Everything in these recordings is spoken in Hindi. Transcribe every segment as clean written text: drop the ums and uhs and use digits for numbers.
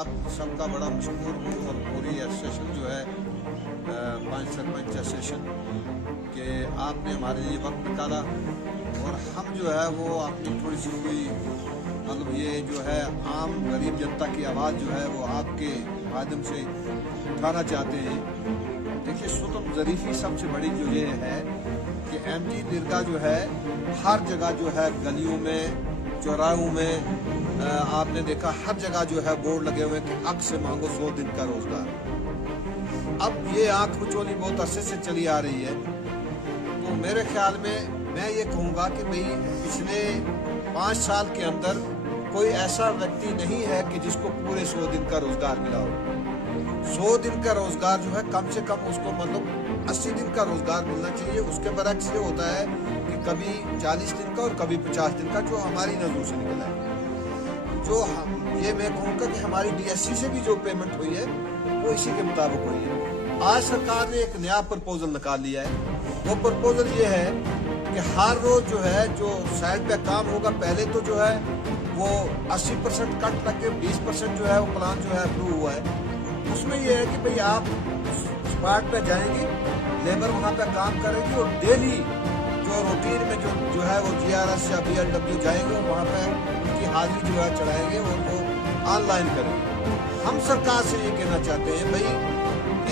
आप सबका बड़ा मशहूर हूँ और पूरी एसोसिएशन जो है पंच सरपंच एसोसिएशन कि आपने हमारे लिए वक्त निकाला और हम जो है वो अपनी थोड़ी सी कोई मतलब ये जो है आम गरीब जनता की आवाज़ जो है वो आपके माध्यम से उठाना चाहते हैं। देखिए, सुतम ज़रीफ़ी सबसे बड़ी जो ये है कि एमटी निरगा जो है हर जगह जो है गलियों में चौराहों में आपने देखा हर जगह जो है बोर्ड लगे हुए हैं कि अब से मांगो 100 दिन का रोजगार। अब ये आंख मिचौली बहुत अरसे से चली आ रही है। तो मेरे ख्याल में मैं ये कहूँगा कि भाई पिछले 5 साल के अंदर कोई ऐसा व्यक्ति नहीं है कि जिसको पूरे 100 दिन का रोजगार मिला हो। 100 दिन का रोजगार जो है कम से कम उसको मतलब 80 दिन का रोजगार मिलना चाहिए। उसके बरक्स ये होता है कि कभी 40 दिन का और कभी 50 दिन का, जो हमारी नजरों से निकला है। जो हम ये मैं कहूँगा कि हमारी डीएससी से भी जो पेमेंट हुई है वो इसी के मुताबिक हुई है। आज सरकार ने एक नया प्रपोजल निकाल लिया है। वो प्रपोजल ये है कि हर रोज जो है जो साइड पे काम होगा, पहले तो जो है वो 80% कट लग के 20% जो है वो प्लान जो है अप्रूव हुआ है। उसमें ये है कि भाई आप स्पॉट पे जाएंगे, लेबर वहाँ पे काम करेगी और डेली जो रूटीन में जो है वो जीआरएस या बीएलडब्ल्यू जाएंगे और वहाँ पे उनकी हाजिरी जो है चढ़ाएंगे और वो ऑनलाइन करेंगे। हम सरकार से ये कहना चाहते हैं भाई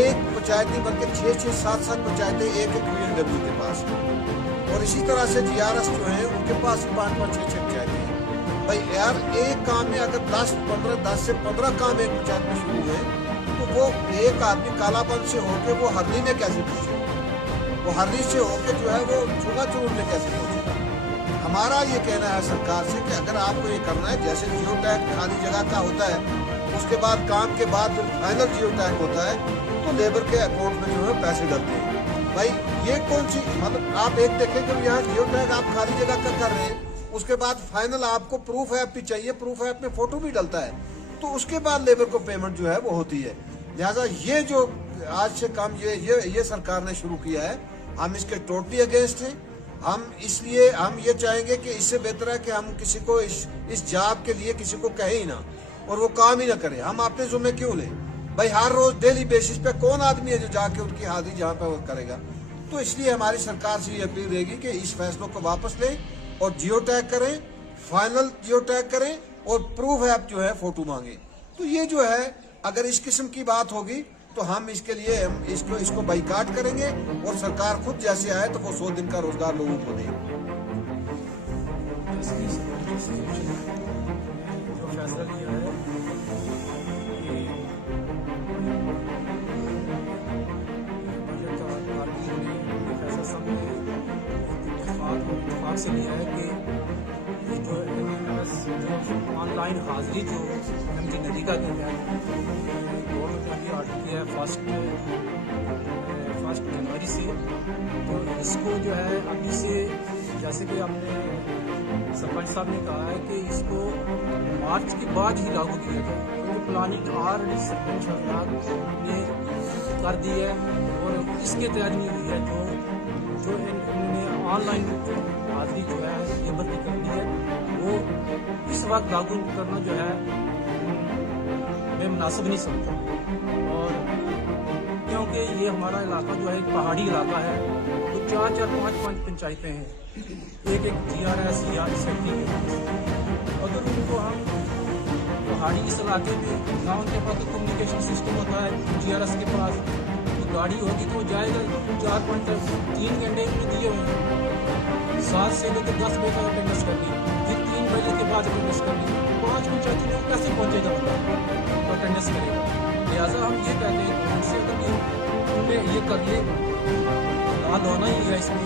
एक पंचायती बल्कि 6-7 पंचायतें एक बीएलडब्ल्यू के पास है और इसी तरह से जीआरएस जो है उनके पास 5-5, 6-6 पंचायतें हैं। भाई यार एक काम में अगर 10 से 15 काम एक पंचायत में शुरू हुए तो वो एक आदमी कालापन से होके वो हरनी में कैसे पहुंचे, वो हरनी से होके जो है वो चूगा चूर में कैसे पहुंचेगा। हमारा ये कहना है सरकार से कि अगर आपको ये करना है, जैसे जियो टैग खाली जगह का होता है, उसके बाद काम के बाद जो फाइनल जियो टैग होता है तो लेबर के अकाउंट में जो है पैसे डलते हैं। भाई ये कौन सी मतलब आप एक देखें कि यहाँ जियो टैग आप खाली जगह का कर रहे हैं, उसके बाद फाइनल आपको प्रूफ ऐप भी चाहिए, प्रूफ ऐप में फोटो भी डलता है, तो उसके बाद लेबर को पेमेंट जो है वो होती है। लिहाजा ये जो आज से काम ये सरकार ने शुरू किया है, हम इसके टोटली अगेंस्ट हैं। हम इसलिए हम ये चाहेंगे कि इससे बेहतर है कि हम किसी को इस जॉब के लिए किसी को कहे ही ना और वो काम ही ना करे। हम अपने जुम्मे क्यों लें भाई? हर रोज डेली बेसिस पे कौन आदमी है जो जाके उनकी हाजिरी जहाँ पे वो करेगा? तो इसलिए हमारी सरकार से ये अपील रहेगी कि इस फैसलों को वापस लें और जियो टैग करें, फाइनल जियो टैग करें और प्रूफ ऐप जो है फोटो मांगे। तो ये जो है अगर इस किस्म की बात होगी तो हम इसके लिए हम इसको बाइकाट करेंगे और सरकार खुद जैसे आए तो वो 100 दिन का रोजगार लोगों को देगी। जो फैसला लिया है इत्तेफाक से लिया है कि ये जो ऑनलाइन हाजिरी जो एमटी नरेगा के तहत गवर्नमेंट ने अभी ऑर्डर किया है 1 जनवरी से, तो इसको जो है अभी से जैसे कि आपने सरपंच साहब ने कहा है कि इसको मार्च के बाद ही लागू किया जाए, क्योंकि प्लानिंग ऑलरेडी सरपंच ने कर दी है और इसके तहत नहीं हुई है जो इन्होंने ऑनलाइन हाजिरी जो है लेबर की करनी है वो इस वक्त लागू करना जो है मैं मुनासिब नहीं समझता। और क्योंकि ये हमारा इलाका जो है एक पहाड़ी इलाका है, तो 4-4, 5-5 पंचायतें हैं, एक जीआरएस या सेक्रेटरी के पास। अगर उनको हम पहाड़ी इस इलाके में ना उनके पास कम्युनिकेशन सिस्टम होता है जीआरएस के पास, तो गाड़ी होगी तो जाएगा 3 घंटे में दिए हुए हैं, 7 से लेकर 10 बजे तक अटेंडेंस करनी, फिर 3 बजे के बाद अटेंडेंस करनी, 5 पंचायतों में कैसे पहुँचेगा बंदा अटेंडेंस करेगा। लिहाजा हम ये कहते हैं कि उनसे अगर उन्हें ये कर ले याद होना ही है, इसमें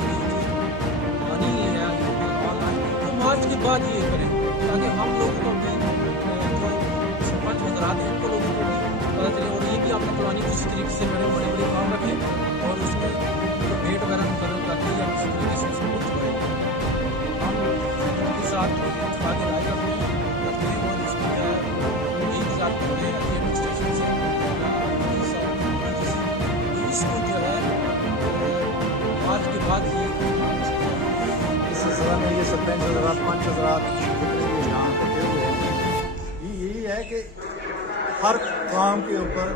आनी ही है ऑनलाइन, तो मार्च के बाद ये करें ताकि हम लोगों को भी जो सरपंच हजरात हैं उनको लोगों को भी पता चले और ये भी अपना प्लानिंग उसी तरीके से करें, बड़े बड़े काम रखें और उसमें जो डेट वगैरह मुकर करके या उसी तरीके से उसको कुछ करें। हम उनके साथ आगे राय करते हैं और उसको क्या है एक साथ करते हैं एडमिनिस्ट्रेशन से इसको जो है मार्च के बाद ही इस सिलसिला में ये सरपंच हजरात 5 हजरात यहाँ इकट्ठे हुए हैं, यही है कि हर काम के ऊपर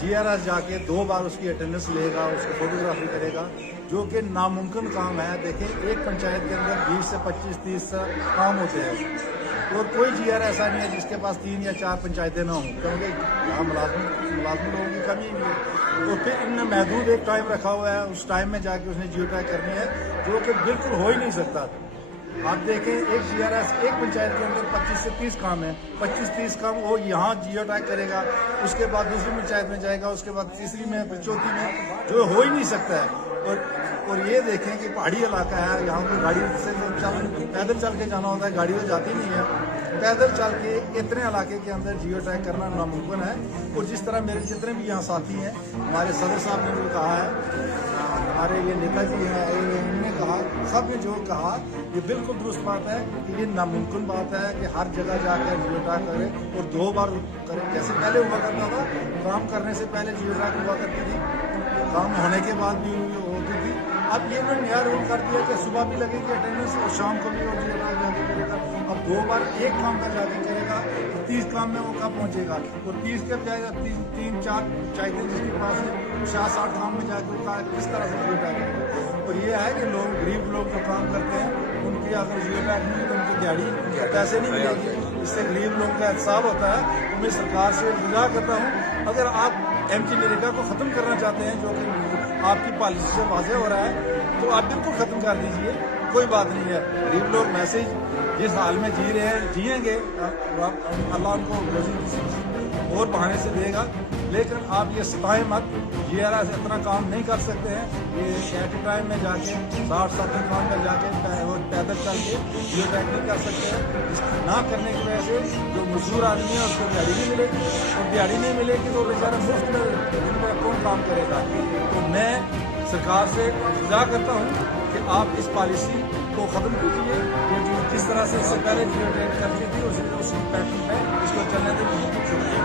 GRS जाके 2 बार उसकी अटेंडेंस लेगा, उसकी फोटोग्राफी करेगा, जो कि नामुमकिन काम है। देखें, एक पंचायत के अंदर 20 से 25-30 काम होते हैं और कोई GR ऐसा नहीं है जिसके पास 3 या 4 पंचायतें ना हों, क्योंकि यहाँ मुलाजिम लोगों की कमी नहीं है। और फिर इनने महदूद एक टाइम रखा हुआ है, उस टाइम में जाके उसने जियो टैग करनी है, जो कि बिल्कुल हो ही नहीं सकता। आप देखें, एक GRS एक पंचायत के अंदर 25 से 30 काम है, 25-30 काम वो यहाँ जियो टैग करेगा, उसके बाद दूसरी पंचायत में जाएगा, उसके बाद तीसरी में, फिर चौथी में, जो हो ही नहीं सकता है। और ये देखें कि पहाड़ी इलाका है, यहाँ की गाड़ी से पैदल चल के जाना होता है, गाड़ी तो जाती नहीं है। पैदल चल के इतने इलाके के अंदर जियो टैग करना नामुमकिन है। और जिस तरह मेरे जितने भी यहाँ साथी हैं, हमारे सदर साहब ने भी कहा है, हमारे ये नेताजी हैं, इन्होंने कहा, सब ने जो कहा ये बिल्कुल दुरुस्त बात है कि ये नामुमकिन बात है कि हर जगह जाकर जियो टैग करें और 2 बार करें। जैसे पहले हुआ करता था, काम करने से पहले जियो टैग हुआ करती थी, काम होने के बाद भी होती थी। अब ये उन्होंने नया रूल कर दिया कि सुबह भी लगेगी अटेंडेंस और शाम को भी वो जियो टैग जाके करेगा। अब 2 बार एक काम पर जाके करेगा, 30 काम में वो कब पहुंचेगा? और 30 के बजाय 3-4 पंचायतें जिसके पास है, 50-60 काम में जाके वो किस तरह से जियो टैग करेगा? और ये है कि लोग, गरीब लोग जो काम करते हैं, उनकी अगर जियो टैग नहीं है तो उनकी दिहाड़ी, उनके पैसे नहीं मिलेंगे। इससे गरीब लोगों का एहसास होता है। तो मैं सरकार से गुजारिश करता हूँ, अगर आप MG नरेगा को ख़त्म करना चाहते हैं, जो कि आपकी पॉलिसी से वाज़ेह हो रहा है, तो आप बिल्कुल ख़त्म कर दीजिए, कोई बात नहीं है। गरीब लोग मैसेज जिस हाल में जी रहे हैं, जिएंगे, अल्लाह उनको रोज़ी और बहाने से देगा। लेकिन आप ये सताएं मत, GRS इतना काम नहीं कर सकते हैं। ये एट ए टाइम में जाके 60-70 काम में जाके पैदल चल के जियो टैग नहीं कर सकते हैं। इसको ना करने की वजह से जो मजदूर आदमी है उसको दिहाड़ी नहीं मिलेगी, और दिहाड़ी नहीं मिलेगी तो बेचारा मुफ्त में दिन में कौन काम करेगा? तो मैं सरकार से गुजारिश करता हूँ कि आप इस पॉलिसी को ख़त्म कीजिए। ये जो जिस तरह से इससे पहले जियो टैग करती थी उसी पैटर्न में इसको चलने देंगे। शुक्रिया।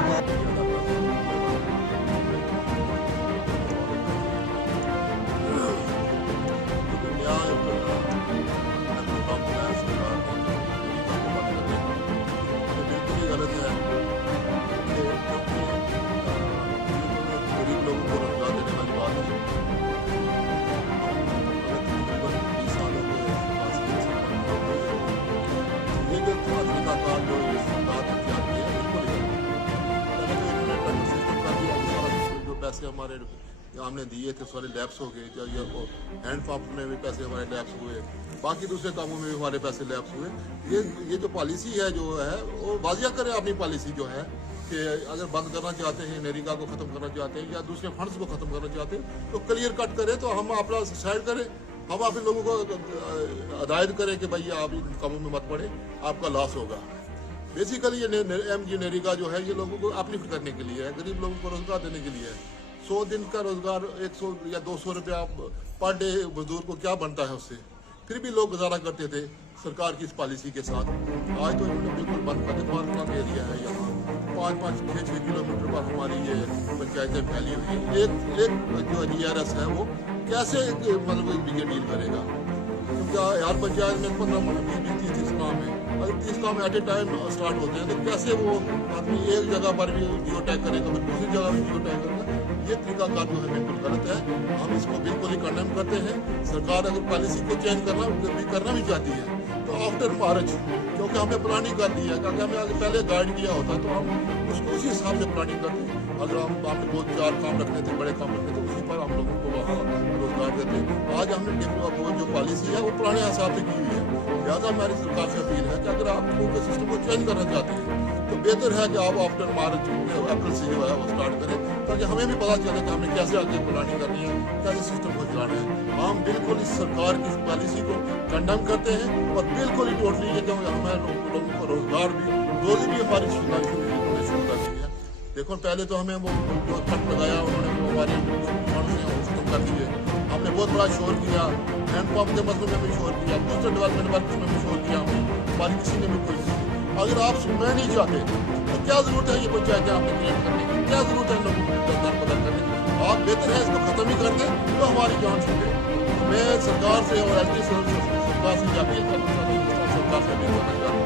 पैसे हमारे हमने दिए थे सारे लैप्स हो गए, जब ये हैंड पंप में भी पैसे हमारे लैप्स हुए, बाकी दूसरे कामों में भी हमारे पैसे लैप्स हुए। ये जो पॉलिसी है जो है वो वाजिया करें अपनी पॉलिसी जो है कि अगर बंद करना चाहते हैं, नरेगा को ख़त्म करना चाहते हैं या दूसरे फंड्स को ख़त्म करना चाहते हैं, तो क्लियर कट करें, तो हम अपना साइड करें, हम अपने लोगों को हिदायत करें कि भाई आप इन कामों में मत पड़े, आपका लॉस होगा। बेसिकली ये MG नरेगा जो है ये लोगों को अपलिफ्ट करने के लिए है, गरीब लोगों को रोजगार देने के लिए है। 100 दिन का रोजगार 100 या 200 रुपया पर डे मजदूर को क्या बनता है उससे? फिर भी लोग गुजारा करते थे सरकार की इस पॉलिसी के साथ। आज तो इन्होंने बिल्कुल बंद कर दिया। फार्म का एरिया है यहाँ 5-5-6 किलोमीटर पर हमारी ये पंचायतें फैली हुई है। एक जो GRS है वो कैसे मतलब ये डील करेगा? क्योंकि हर पंचायत में 15-20-30 काम है। अगर 30 काम एट ए टाइम स्टार्ट होते हैं तो कैसे वो आदमी एक जगह पर भी जियो टैग करेगा, फिर दूसरी जगह भी जियो टैग करेगा? ये तरीकाकार जो है बिल्कुल गलत है। हम इसको बिल्कुल ही कंडेम करते हैं। सरकार अगर पॉलिसी को चेंज करना भी चाहती है तो आफ्टर मार्च, क्योंकि हमने प्लानिंग कर दी है, क्योंकि हमें अगर पहले गाइड किया होता तो हम उसको उसी हिसाब से प्लानिंग करते। अगर हम 2-4 काम रखते थे, बड़े काम रखते थे, उसी पर हम लोगों को वहाँ रोजगार देते। आज हमने जो पॉलिसी है वो पुराने हिसाब से की हुई है। लिहाजा हमारी सरकार से अपील है कि अगर आप लोग सिस्टम को चेंज करना चाहते हैं तो बेहतर है कि आप आफ्टर मार्च अप्रैल से जो है वो स्टार्ट करें, ताकि हमें भी पता चले कि हमें कैसे आगे प्लानिंग करनी है, कैसे सिस्टम को चलाना है। हम बिल्कुल इस सरकार की पॉलिसी को कंडेम करते हैं और बिल्कुल ही टोटली ये जो हमारे लोगों को रोजगार भी, रोजी भी हमारी शुरू कर दी है। देखो पहले तो हमें वो जो कट लगाया उन्होंने वो हमारे फंड से खत्म कर दिए। हमने बहुत बड़ा शोर किया, हैंड पंप के मसलों में भी शोर किया, दूसरे डेवलपमेंट वर्क में भी शोर किया, हमारी किसी ने भी कोई नहीं। अगर आप सुनना नहीं चाहते तो क्या जरूरत है ये पंचायतें आपने क्रिएट करने की? क्या जरूरत है लोगों को दर बदल करने की? आप बेहतर है इसको खत्म ही कर दें तो हमारी जान छूटे। मैं सरकार से और LG सरकार से अपील करना चाहता हूँ, सरकार से अपील करना चाहता हूँ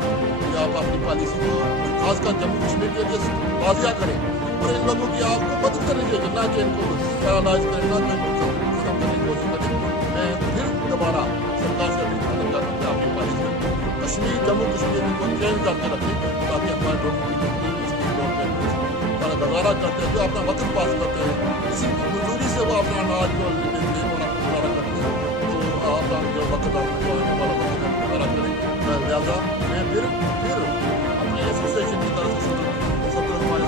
कि आप अपनी पॉलिसी को खासकर जम्मू कश्मीर के लिए वाजिया करें और इन लोगों की आपको मदद करनी चाहिए, ना कि इनको पैरालाइज करें, ना कि इनको खत्म करने की कोशिश करें। मैं फिर दोबारा सरकार से अपील करना चाहता हूँ कि अपनी पॉलिसी जम्मू कश्मीर को चेंज करके रखें, ताकि हमारे लोगों की गुजारा करते हैं, जो अपना वक्त पास करते हैं, इसी मजदूरी से वो अपना अनाज को लेते हैं और अपना गुजारा करते हैं, तो अपना जो वक्त गुजारा करें। लिहाजा मैं फिर अपने एसोसिएशन की तरफ से हमारे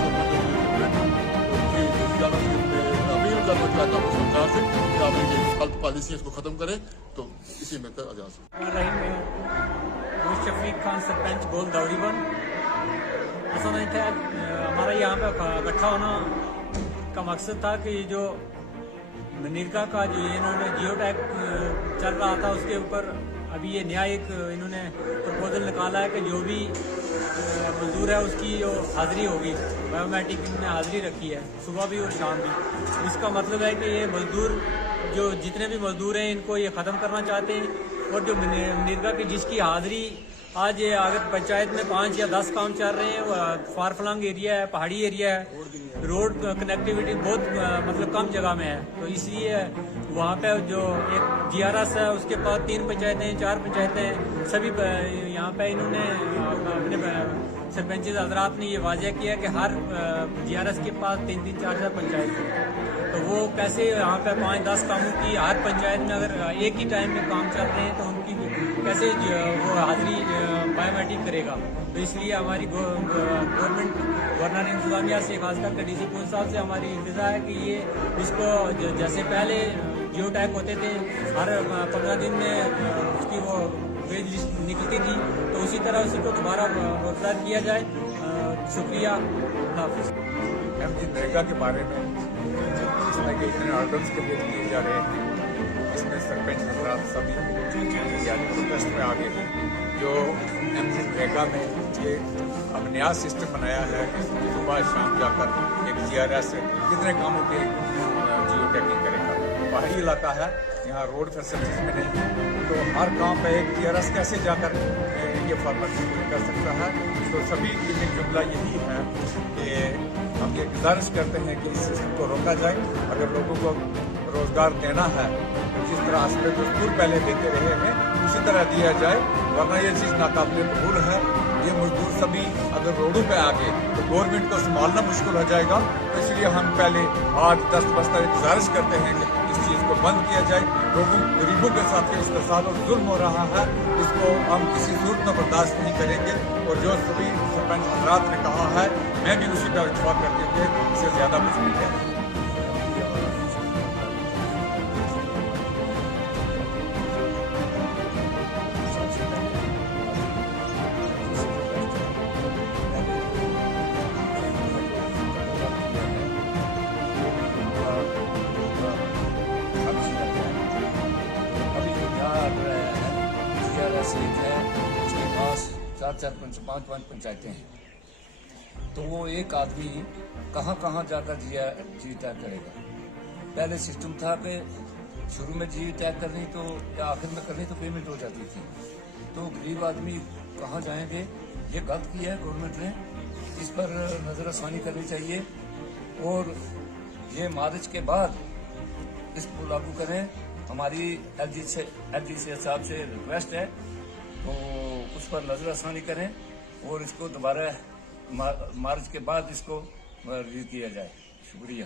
अपील करना चाहता हूँ सरकार से कि आप ये गलत पॉलिसी इसको ख़त्म करें, तो इसी में कर आजाद शफीक खान सरपंच गोल दौड़ीवन। ऐसा नहीं था, हमारा यहाँ पे इकट्ठा होना का मकसद था कि जो मनरेगा का जो इन्होंने जियो टैग चल रहा था उसके ऊपर अभी ये नया एक इन्होंने प्रपोजल निकाला है कि जो भी मजदूर है उसकी जो हाज़िरी होगी बायोमेट्रिक इन्होंने हाज़िरी रखी है, सुबह भी और शाम भी। इसका मतलब है कि ये मजदूर जो जितने भी मजदूर हैं इनको ये ख़त्म करना चाहते हैं, और जो मनरेगा की जिसकी हाज़िरी आज ये अगर पंचायत में 5 या 10 काम चल रहे हैं, फार फ्लंग एरिया है, पहाड़ी एरिया है, रोड कनेक्टिविटी बहुत मतलब कम जगह में है, तो इसलिए वहाँ पे जो एक GRS है उसके पास 3 पंचायतें 4 पंचायतें सभी यहाँ पे इन्होंने अपने सरपंच हजरात ने ये वाजह किया कि हर GRS के पास 3-3 4-4 पंचायत है, तो वो कैसे यहाँ पे 5-10 कामों की हर पंचायत में अगर एक ही टाइम में काम चल रहे हैं तो उनकी कैसे वो हाजिरी बायोमेट्रिक करेगा। तो इसलिए हमारी गवर्नमेंट गवर्नर इंतजामिया से खासकर के DC पुलिस साहब से हमारी इंतज़ार है कि ये इसको जैसे पहले जियो टैग होते थे हर 15 दिन में उसकी वो वेज लिस्ट निकलती थी, तो उसी तरह उसी को दोबारा रोजगार किया जाए। शुक्रिया, अल्लाह हाफिज़। मनरेगा के बारे में जिसमें कि इतने ऑर्डर्स के लिए दिए जा रहे हैं, इसमें सरपंच हजरात सभी प्रोटेस्ट में आगे हैं। जो मनरेगा में ये अब नया सिस्टम बनाया है कि सुबह शाम जाकर एक GRS कितने कामों के जियो टैगिंग करेगा। पहाड़ी इलाका है, यहाँ रोड फैसिलिटीज में नहीं, तो हर काम पे एक GRS कैसे जाकर ये फार्मर कर सकता है। तो सभी के लिए जुमला यही है कि हम ये गुजारिश करते हैं कि इस सिस्टम को रोका जाए। अगर लोगों को रोजगार देना है तो जिस तरह असले मजदूर पहले देते रहे हैं उसी तरह दिया जाए, वरना ये चीज़ नाकाबिले कबूल है। ये मजदूर सभी अगर रोडों पे आ गए तो गवर्नमेंट को संभालना मुश्किल हो जाएगा। तो इसलिए हम पहले 8-10 वर्ष तक गुजारिश करते हैं कि इस चीज़ को बंद किया जाए। लोगों गरीबों के साथ इसका साथ और जुल्म हो रहा है, इसको हम किसी सूरत में बर्दाश्त नहीं करेंगे। और जो सभी सरपंच हजरात ने कहा है, मैं भी उसी पर इत्तेफाक करते हुए इससे ज़्यादा कुछ नहीं कहता। उसके पास 4-5 पंचायतें हैं, तो वो एक आदमी कहाँ जाकर जी टैग करेगा। पहले सिस्टम था कि शुरू में जी टैग करनी तो या आखिर में करनी तो पेमेंट हो जाती थी, तो गरीब आदमी कहाँ जाएंगे। ये गलत किया है गवर्नमेंट ने, इस पर नज़रसानी करनी चाहिए और ये मार्च के बाद इसको लागू करें। हमारी LG साहब से रिक्वेस्ट है, तो उस पर नज़रसानी करें और इसको दोबारा मार्च के बाद इसको रिलीज किया जाए। शुक्रिया।